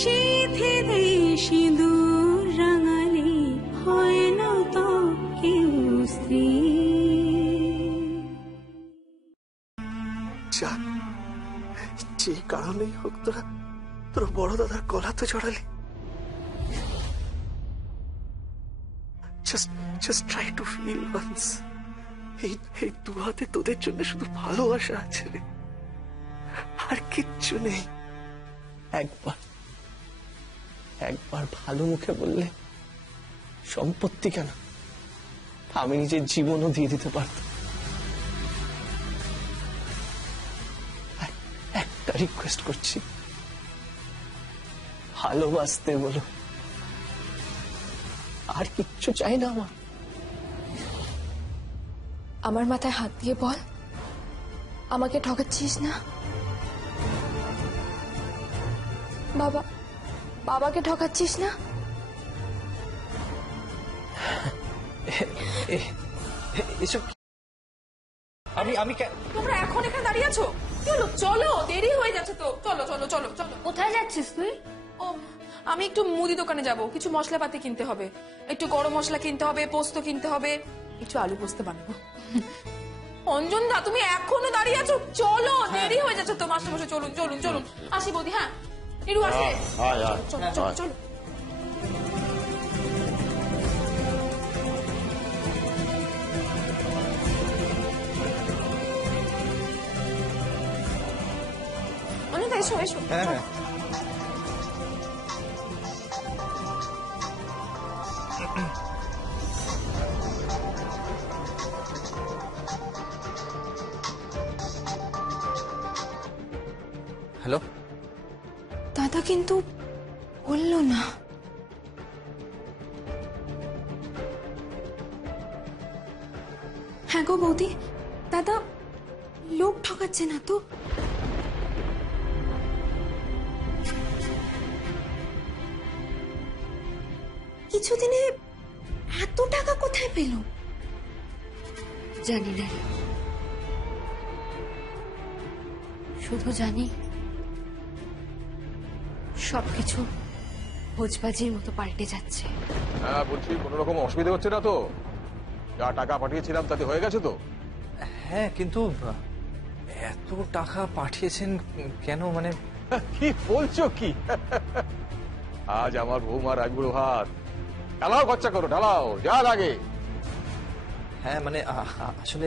সিঁথিতে সিঁদুর রাঙালে হয় না তো কেউ স্ত্রী। যে কারণেই হোক তোরা বড় দাদার গলা তো জড়ালি। Just try to feel once. এই দু হাতে তোদের জন্য শুধু ভালোবাসা আছে রে, আর কিচ্ছু নেই। একবার ভালো মুখে বললে সম্পত্তি কেন, আমি নিজের জীবনও দিয়ে দিতে পারতাম। একটা রিকোয়েস্ট করছি, ভালোবাসতে বলো, আর কিচ্ছু চাই না আমার। আমার মাথায় হাত দিয়ে বল, আমাকে ঠকাচ্ছিস না? বাবাকে ঠকাচ্ছিস না? এসব আমি তোমরা এখন এখানে দাঁড়িয়ে আছো? চলো চলো, দেরি হয়ে যাচ্ছে তো। চলো চলো চলো চলো। কোথায় যাচ্ছিস তুই? ও, আমি একটু মুদি দোকানে যাব, কিছু মশলাপাতি কিনতে হবে, একটু গরম মশলা কিনতে হবে, পোস্ত কিনতে হবে, একটু আলু পোস্ত বানাবো। অঞ্জন দা, তুমি এখনো দাঁড়িয়ে আছো? চলো, দেরি হয়ে যাচ্ছে তো। মাস্টারমশাই চলুন চলুন চলুন। আসি বৌদি। হ্যাঁ, নিরু আসে। চলো চলো চলো। অঞ্জন দা, এসো এসো। হ্যালো। দাদা কিন্তু বললো না। হ্যাঁ গো বৌদি, দাদা লোক ঠকাচ্ছে না তো? কিছুদিনে এত টাকা কোথায় পেল? জানি না, শুধু জানি সবকিছু ভোজবাজির মতো পাল্টে যাচ্ছে। হ্যাঁ বলছি, কোনো রকম অসুবিধা হচ্ছে না তো? যা টাকা পাঠিয়েছিলাম তাতে হয়ে গেছে তো? হ্যাঁ, কিন্তু এত টাকা পাঠিয়েছেন কেন? মানে কি বলছো কি? আজ আমার বৌমার আইবুড়ো ভাত, ঢালাও খরচা করো, ঢালাও যা লাগে। হ্যাঁ মানে আসলে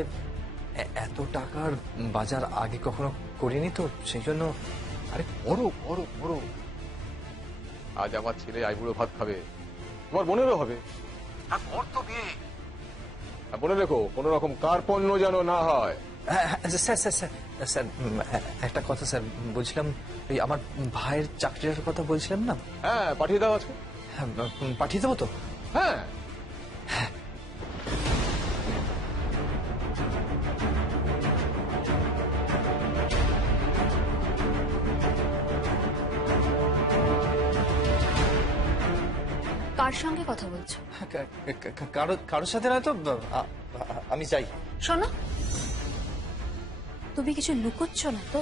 এত টাকার বাজার আগে কখনো করিনি তো, সেই জন্য। আরে বড় বড় বড়, আজ আমার ছেলে আইবুড়ো ভাত খাবে, তোমার বোনেরও হবে। মনে রেখো, কোন রকম কার্পণ্য যেন না হয়। স্যার স্যার স্যার স্যার একটা কথা স্যার, বলছিলাম ওই আমার ভাইয়ের চাকরির কথা বলছিলাম না? হ্যাঁ, পাঠিয়ে দাও আজকে। হ্যাঁ, পাঠিয়ে দেবো তো? হ্যাঁ। কার সঙ্গে কথা বলছো? কারোর সাথে নয় তো, আমি যাই। শোনো, তুমি কিছু লুকোচ্ছ না তো?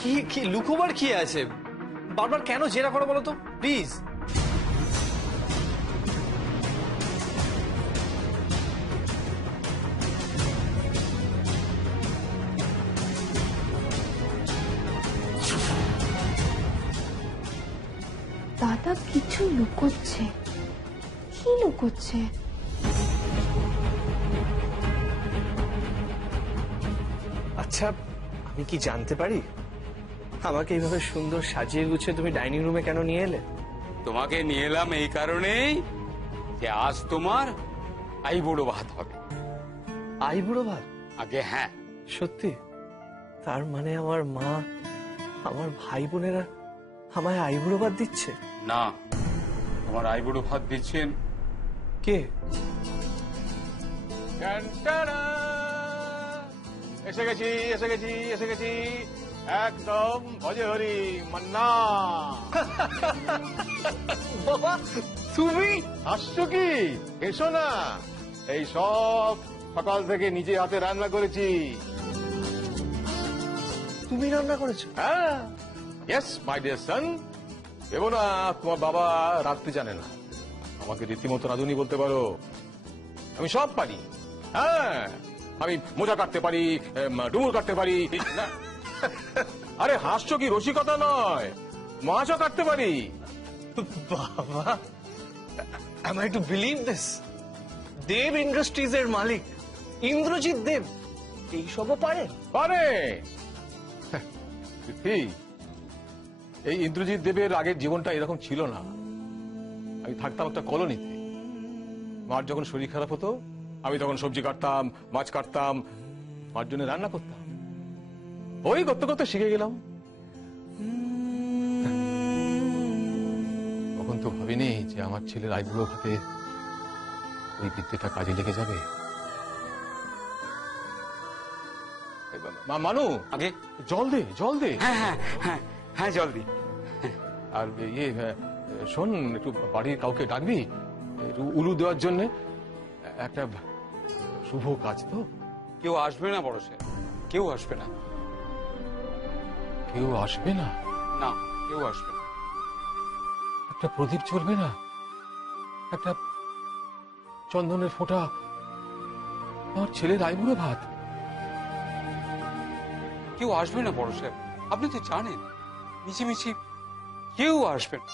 কি লুকোবার কি আছে? বারবার কেন জেরা করো বলো তো, প্লিজ। দাদা কিছু লুকোচ্ছে। কি লুকোচ্ছে? আচ্ছা, আমি কি জানতে পারি আমাকে এইভাবে সুন্দর সাজিয়ে গুছিয়ে তুমি ডাইনিং রুমে কেন নিয়ে এলে? তোমাকে নিয়ে এলাম এই কারণেই যে আজ তোমার আইবুড়ো ভাত হবে। আইবুড়ো ভাত? আগে হ্যাঁ। সত্যি? তার মানে আমার মা, আমার ভাই বোনেরা আমায় আইবুড়ো ভাত দিচ্ছে? না, তোমার আইবুড়ো ভাত দিচ্ছেন কে? এসে গেছি এসে গেছি এসে গেছি, একদম ভজে হরি মান্না। বাবা তুমি আসছো কি? এসো না, এই সব সকাল থেকে নিজে হাতে রান্না করেছি। তুমি রান্না করেছো? হ্যাঁ, ইয়েস মাই ডিয়ার সন। ভেবো না তোমার বাবা রাত্রি জানে না। আমাকে রীতিমতো রাঁধুনি বলতে পারো, আমি সব পারি। হ্যাঁ, আমি মোজা কাটতে পারি, ডুমুর কাটতে পারি। না, আরে হাসছো কি, রসিকতা নয়, মাছও কাটতে পারি। বাবা, am I to believe this? Dev industries এর মালিক ইন্দ্রজিৎ দেব এইসবও পারে? পারে। ঠিক, এই ইন্দ্রজিৎ দেবের আগের জীবনটা এরকম ছিল না। আমি থাকতাম একটা কলোনিতে। মার যখন শরীর খারাপ হতো, আমি তখন সবজি কাটতাম, মাছ কাটতাম, মার জন্য রান্না করতাম। ওই করতে করতে শিখে গেলাম। তখন তো ভাবিনি যে আমার ছেলের আইবুড়ো ভাতে ওই বিদ্যেটা কাজে লেগে যাবে। মানু, আগে জল দে, জল দে। হ্যাঁ হ্যাঁ হ্যাঁ হ্যাঁ, জল দি। আর ইয়ে শোন, একটু বাড়ির কাউকে ডাকবি একটু উলু দেওয়ার জন্য। একটা শুভ কাজ তো। কেউ আসবে না বড় সাহেব, কেউ আসবে না। কেউ আসবে না? না, কেউ আসবে না। একটা প্রদীপ জ্বলবে না? একটা চন্দনের ফোঁটা? আমার ছেলের আইবুড়ো ভাত। কেউ আসবে না বড় সাহেব, আপনি তো জানেন মিছিমিছি কেউ আসবে না।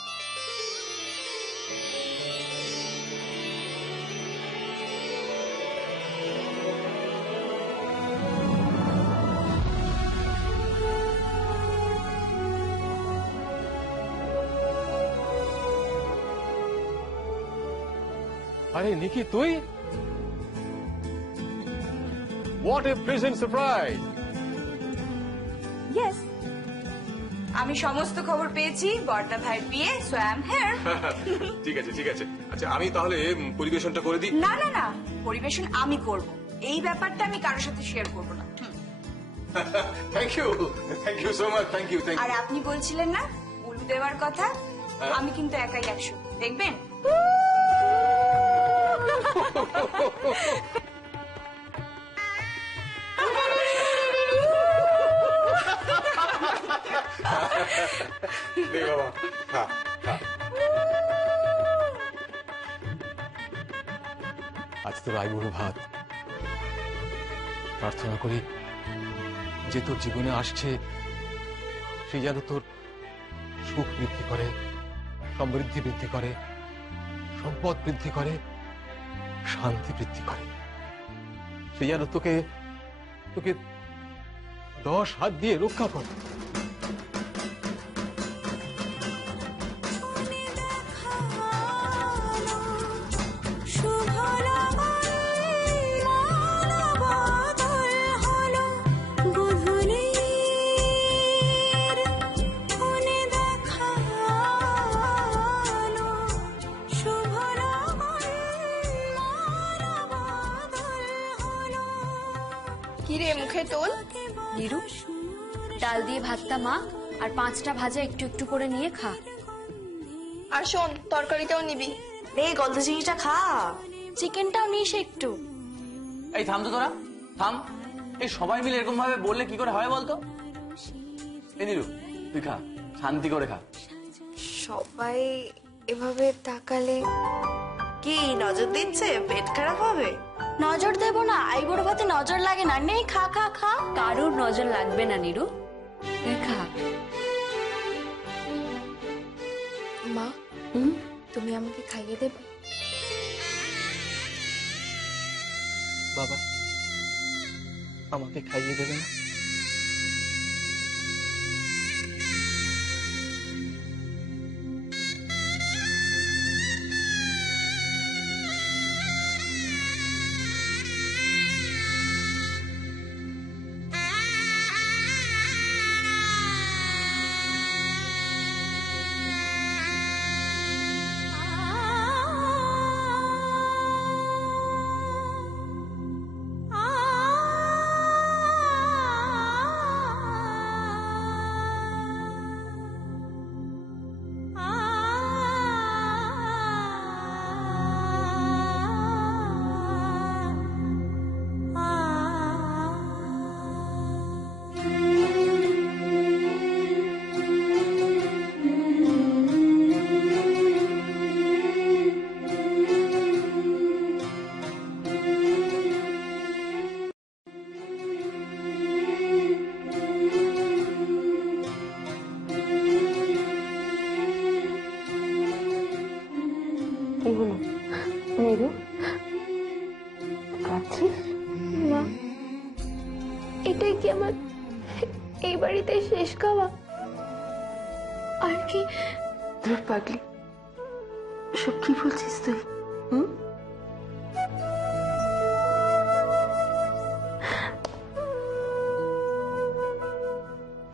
আরে নিকি, তুই? What a pleasant surprise. Yes, আমি সমস্ত খবর পেয়েছি বড়দা ভাই বিয়ে, সো আই এম হিয়ার। ঠিক আছে, ঠিক আছে। আচ্ছা, আমি তাহলে পরিবেশনটা করে দিই। না না না, পরিবেশন আমি করব। এই ব্যাপারটা আমি কারোর সাথে শেয়ার করব না। Thank you so much. Thank you. আর আপনি বলছিলেন না উলু দেওয়ার কথা, আমি কিন্তু একাই 100 দেখবেন। আজ তোর আইবুড়ো ভাত। প্রার্থনা করি যে তোর জীবনে আসছে সে যেন তোর সুখ বৃদ্ধি করে, সমৃদ্ধি বৃদ্ধি করে, সম্পদ বৃদ্ধি করে, শান্তি বৃদ্ধি করে। সে যেন তোকে তোকে 10 হাত দিয়ে রক্ষা করে। কিরে মুখে তোল। নিরু, ডাল দিয়ে ভাতটা মা, আর 5টা ভাজা একটু একটু করে নিয়ে খা। আর শোন, তরকারিটাও নিবি। রে গলদ জিনিসটা খা। চিকেনটাও নিস একটু। এই থাম তো তোরা, থাম। এই সবাই মিলে এরকম ভাবে বললে কি করে হয় বলতো? এই নীরু, তুই খা, শান্তি করে খা। সবাই এভাবে তাকালে কি নজর দিচ্ছে? পেট খারাপ হবে? নজর দেব না, আইবুড়ো ভাতে নজর লাগে না। নেই, খা খা খা। কারুর নজর লাগবে না নিরু, তুই খা। মা, তুমি আমাকে খাইয়ে দেবে? বাবা, আমাকে খাইয়ে দেবে না? আমার এই বাড়িতে শেষ খাওয়া? আর কি? তোর পাগলি, সব কি বলছিস তুই?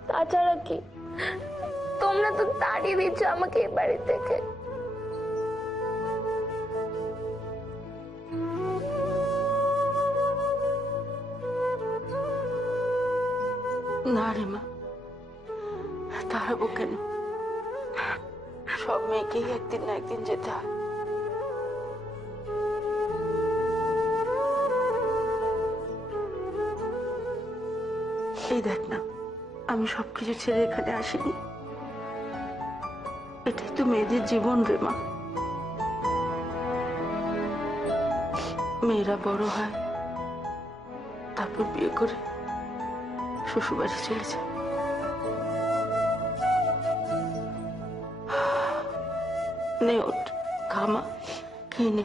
তাছাড়া কি, তোমরা তো তাড়িয়ে দিচ্ছ আমাকে এই বাড়ি থেকে। না রে মা, তাড়াবো কেন? সব মেয়েকেই একদিন না একদিন যেতে হয়। এই দেখ না, আমি সবকিছু ছেড়ে এখানে আসিনি। এটাই তো মেয়েদের জীবন রে মা। মেয়েরা বড় হয়, তারপর বিয়ে করে শ্বশুরবাড়ি চলে যায়। নে ওঠ, খামা খেয়ে নে।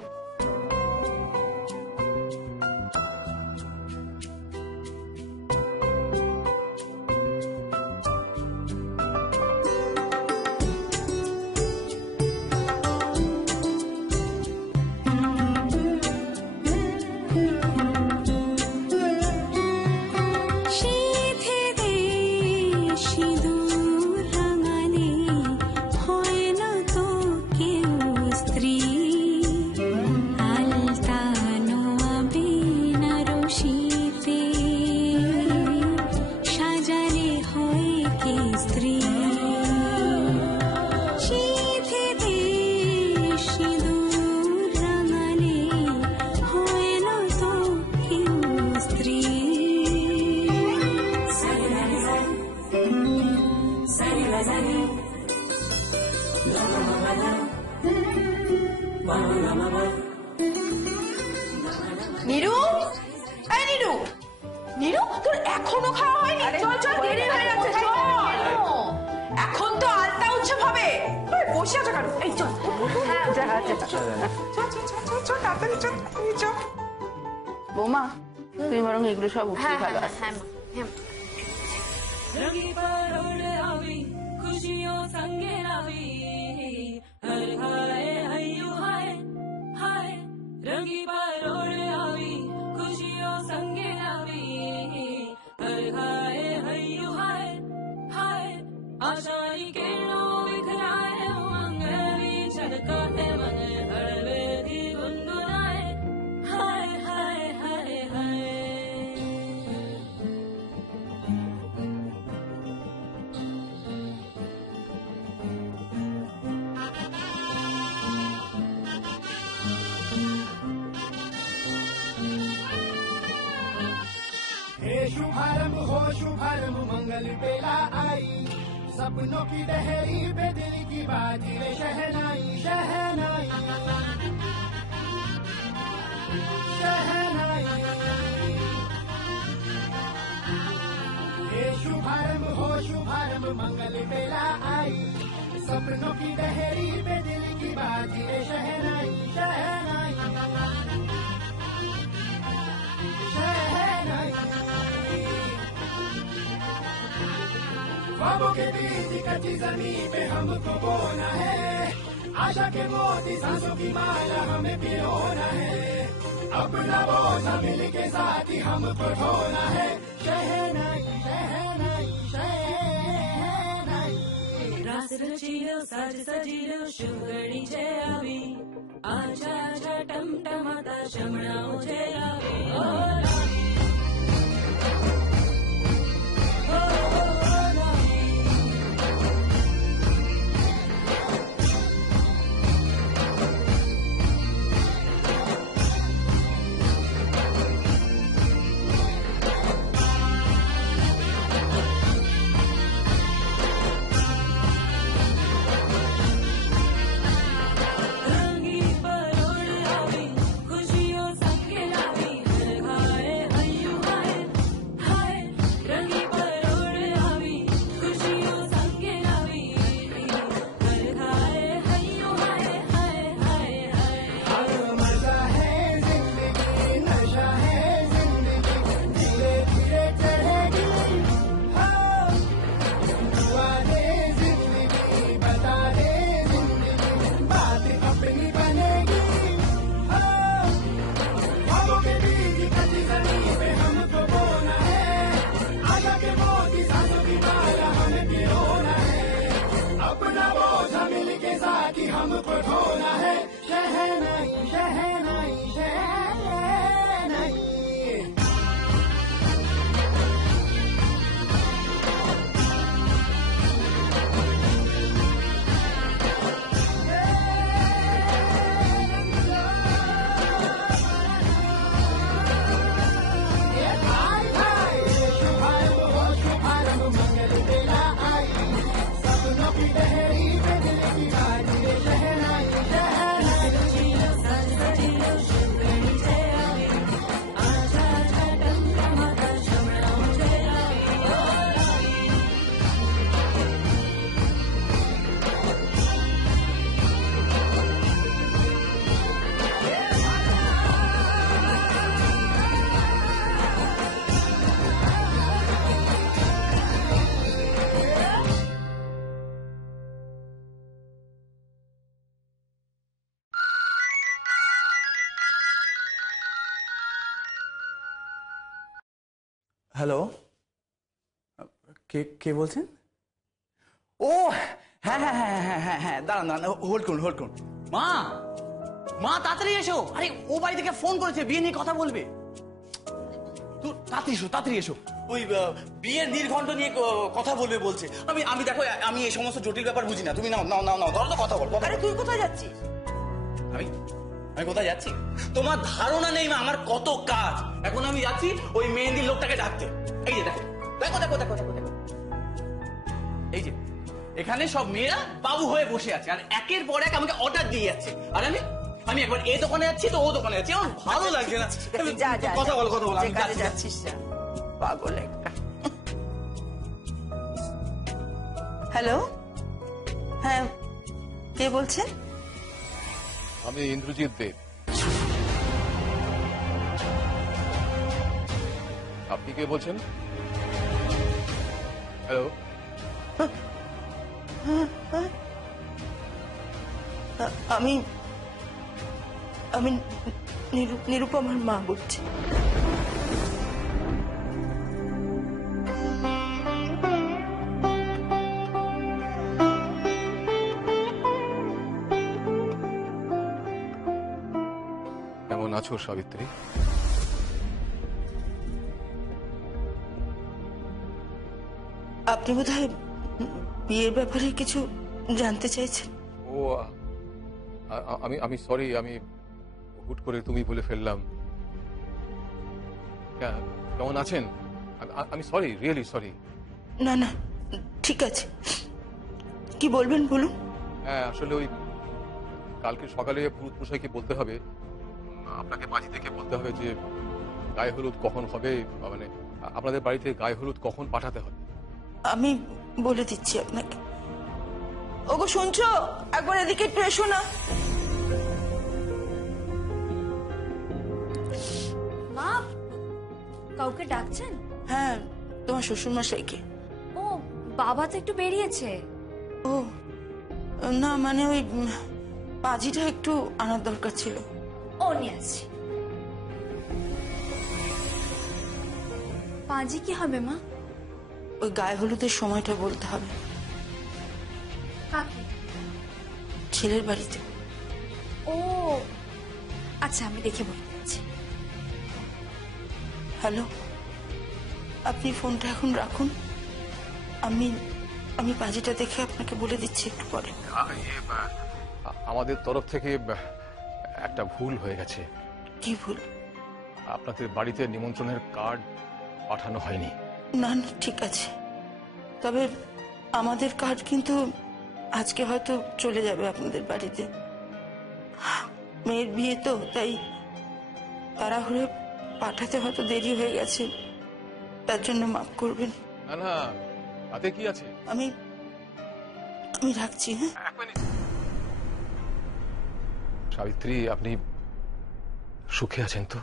নীরু, এই নীরু, নীরু তোর এখনো খাওয়া হয়নি? চল চল, দেরি হয়ে যাচ্ছে, চল। এখন তো আলতা উৎসব হবে, বসে আছো কেন? এই চল। বৌমা, তুমি বরং এগুলো সব উঠিয়ে ফেলো। खुशियों संगे लावी हर हाय हयू हाय हाय रंगी परोड़ आवी खुशियों संगे लावी हर हाय हयू हाय हाय आशाई के लो बिखराए उमंग भी छलकाते मन हड़वे दी गुनगुनाए हाय हाय हाय हाय शुभारंभ हो शुभारंभ मंगल बेला आई सपनों की दहली पे दिल की बाजी रे शहनाई शहनाई शहनाई ये शुभारंभ हो शुभारंभ मंगल बेला आई सपनों की दहली पे दिल की बाजी रे शहनाई शहनाई शहनाई ख्वाबों के बीच कच्ची जमीन पे हमको बोना है आशा के मोती सांसों की माला हमें पिरोना है अपना बोझा मिल के साथ ही हमको ढोना है शहनाई शहनाई शहनाई रास रचिलो साज सजिलो शुभगणी जय आवी आजा आजा टमटमाता शमणाओ जय आवी रंगी परोड़ आवी खुशियों संगे लावी हर हाय अपना बोझ मिल के साथी हमको ढोना है। शहनाई शहनाई शहनाई। হ্যালো, কে কে বলছেন? ও হ্যাঁ হ্যাঁ হ্যাঁ হ্যাঁ হ্যাঁ হ্যাঁ, দাঁড়ান দাঁড়ান, হোল্ড করুন হোল্ড করুন। মা, মা তাড়াতাড়ি এসো। আরে ও বাড়ি থেকে ফোন করেছে, বিয়ে নিয়ে কথা বলবে। তুই তাড়াতাড়ি এসো, তাড়াতাড়ি এসো। ওই বিয়ের নির্ঘণ্ট নিয়ে কথা বলবে বলছে। আমি দেখো, আমি এই সমস্ত জটিল ব্যাপার বুঝি না। তুমি নাও নাও নাও নাও, ধরো তো, কথা বল। আরে তুই কোথায় যাচ্ছিস? আমি আমি কোথায় যাচ্ছি? তোমার ধারণা নেই মা, আমার কত কাজ। এখন আমি যাচ্ছি ওই মেহেন্দির লোকটাকে ডাকতে। এই যে দেখো দেখো দেখো দেখো দেখো দেখো, এই যে এখানে সব মেয়েরা বাবু হয়ে বসে আছে, আর একের পর এক আমাকে অর্ডার দিয়ে যাচ্ছে। আর আমি একবার এই দোকানে যাচ্ছি তো ও দোকানে যাচ্ছি, আমার ভালো লাগছে না। যা যা, কথা বল কথা বল, আমি কাজে যাচ্ছি। যাচ্ছিস যা, পাগল একটা। হ্যালো, হ্যাঁ কে বলছেন? আমি ইন্দ্রজিৎ দেব। আপনি কে বলছেন? হ্যালো, আমি আমি নিরুপমার মা বলছি। কেমন আছো সাবিত্রী? আপনি বোধহয় বিয়ের ব্যাপারে কিছু জানতে চাইছেন। ও আমি সরি, আমি হুট করে তুমি বলে ফেললাম। কেমন আছেন? আমি সরি, রিয়েলি সরি। না না, ঠিক আছে, কি বলবেন বলুন। হ্যাঁ, আসলে ওই কালকে সকালে পুরুত মশাইকে বলতে হবে, আপনাকে বাজি থেকে বলতে হবে যে গায়ে হলুদ কখন হবে, মানে আপনাদের বাড়িতে গায়ে হলুদ কখন পাঠাতে হবে। আমি বলে দিচ্ছি আপনাকে। ওগো শুনছো, একবার এদিকে একটু এসো না। মা, কাউকে ডাকছেন? হ্যাঁ, তোমার শ্বশুর মশাইকে। ও, বাবা তো একটু বেরিয়েছে। ও না, মানে ওই পাজিটা একটু আনার দরকার ছিল। ও নিয়ে আসছি। পাজি কি হবে মা? ওই গায়ে হলুদের সময়টা বলতে হবে। কাকে? ছেলের বাড়িতে। ও আচ্ছা, আমি দেখে বলে দিচ্ছি। হ্যালো, আপনি ফোনটা এখন রাখুন, আমি আমি পাজিটা দেখে আপনাকে বলে দিচ্ছি একটু পরে। আমাদের তরফ থেকে একটা ভুল হয়ে গেছে। কি ভুল? আপনাদের বাড়িতে নিমন্ত্রণের কার্ড পাঠানো হয়নি। না না, ঠিক আছে, তবে আমাদের কার্ড কিন্তু আজকে হয়তো চলে যাবে আপনাদের বাড়িতে। মেয়ের বিয়ে তো, তাই তাড়াহুড়ো পাঠাতে হয়তো দেরি হয়ে গেছে, তার জন্য মাফ করবেন। না না, তাতে কি আছে। আমি রাখছি। হ্যাঁ, এক মিনিট। সাবিত্রী, আপনি সুখে আছেন তো?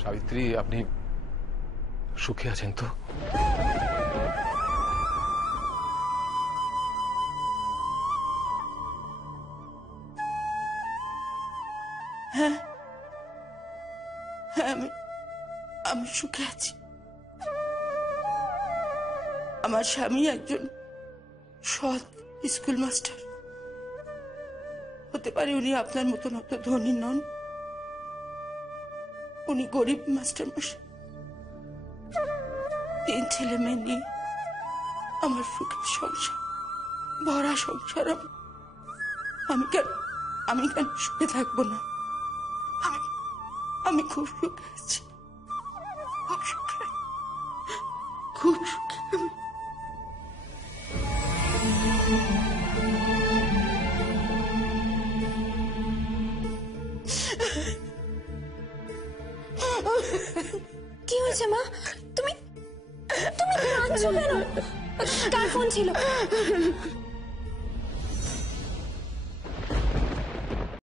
সাবিত্রী, আপনি সুখে আছেন তো? হ্যাঁ হ্যাঁ, আমি সুখে আছি। আমার স্বামী একজন সৎ স্কুল মাস্টার। হতে পারে উনি আপনার মতন অত ধনী নন, উনি গরিব মাস্টার মশাই। 3 ছেলে মেয়ে নিয়ে আমার সুখের সংসার, ভরা সংসার। আমি কেন সুখে থাকবো না? আমি খুব সুখে আছি, খুব সুখে, খুব সুখে। কি হয়েছে মা? তুমি কাঁদছো কেন? কার ফোন ছিল?